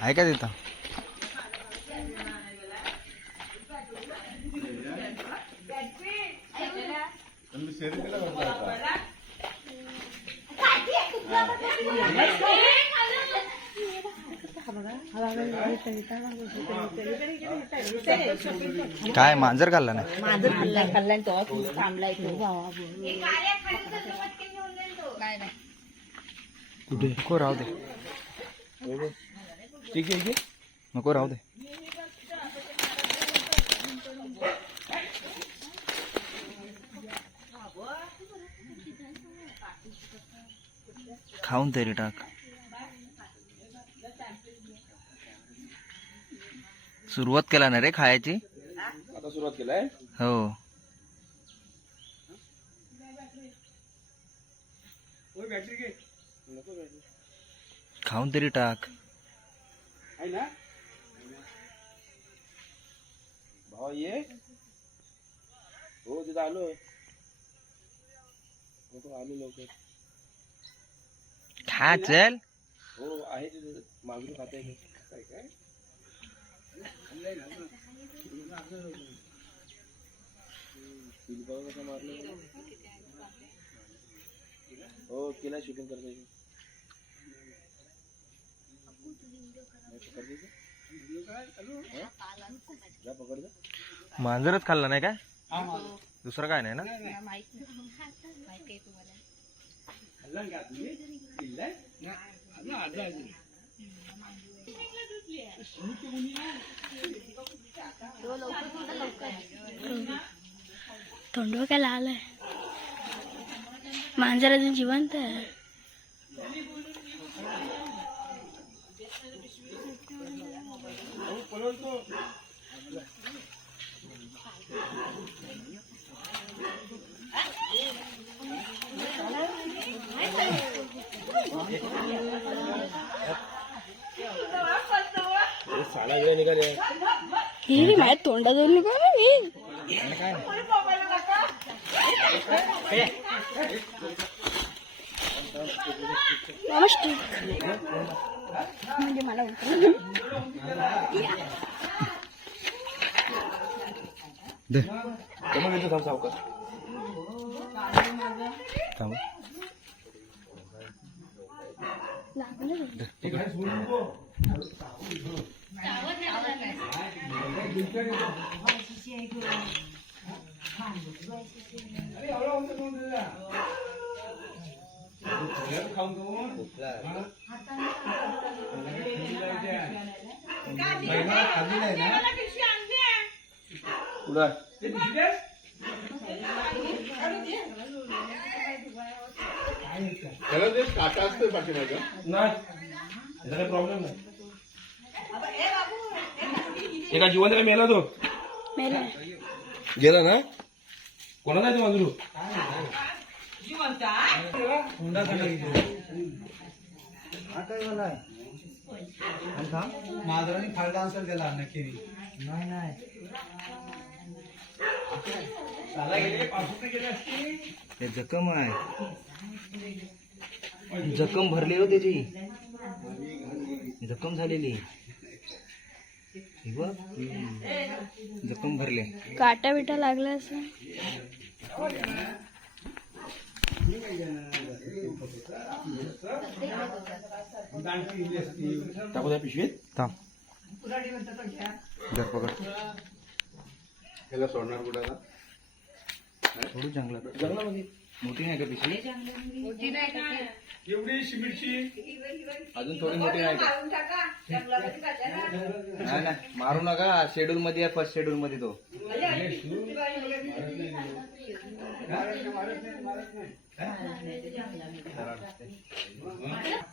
आहे का तिथं? काय मांजर खाल्ला नाही? माझं खाल्लाय खाल्लाय तो थांबलाय तो कुठे? नको राहू दे. ठीक आहे नको राहू दे. खाऊन तरी टाक. सुरुवात केला ना रे खायची? आता सुरुवात केलाय? हो. खाऊन तरी टाक. आहे ना? भावा ये? हो तिथं आलोय हो। तो आलो लवकर खा चल। हो आहे तिथे मागणी खाते काय काय बिल बघा कसं मारलं हो केला शूटिंग करता मांजरच खाल्ला नाही काय? दुसरं काय नाही ना? तोंड काय लाल आहे मांजर अजून जिवंत आहे. हे साला वेळ निघाले ही रे माझ्या तोंडाजवळ निघाला ही नमस्ते म्हणजे मला उलटं. दे मग येतो थांब सावकाश थांब लागलं रे. पुढं त्याला ते काटा असतो पाठीमागं नाही. त्याचा काही प्रॉब्लेम नाही एका जिवंत काय मेला तो मेलं गेला ना? कोणाचा आहे तो मांजरू माधवनी फाळला असेल त्याला नक्की. ते जखम आहे. जखम भरली हो त्याची. जखम झालेली. हे बघ. जखम भरले. काटा बिटा लागला असं टाकू त्या पिशवीत थांब धर पकड त्याला सोडणार कुठाला थोडी जंगलात जंगलामध्ये मोठी नाही का पिशवी एवढी सिमेंटची अजून थोडी मोठी आहे का नाही नाही मारू नका शेड्यूल मध्ये आहे फर्स्ट शेड्यूल मध्ये तो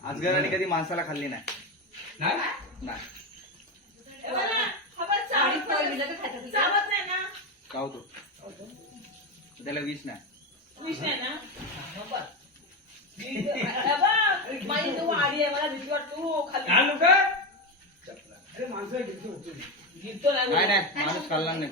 आजगराने कधी माणसाला खाल्ली नाही. नाही? का होतो त्याला विष नाही. आणू का नाही नाही माणूस खाल्ला नाही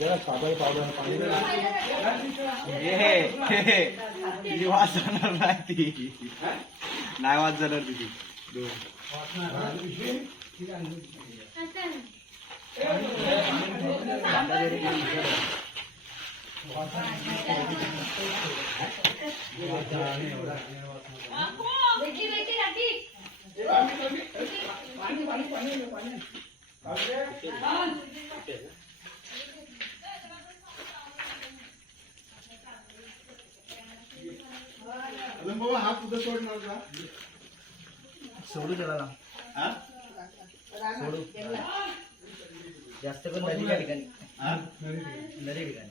জরা সবাই পাউডার পানি পানি পানি পানি পানি अजून बाबा हा सुद्धा सोडणार का सोडू त्याला हा? सोडू. जास्त करून काय ठिकाणी. हा? नदी ठिकाणी.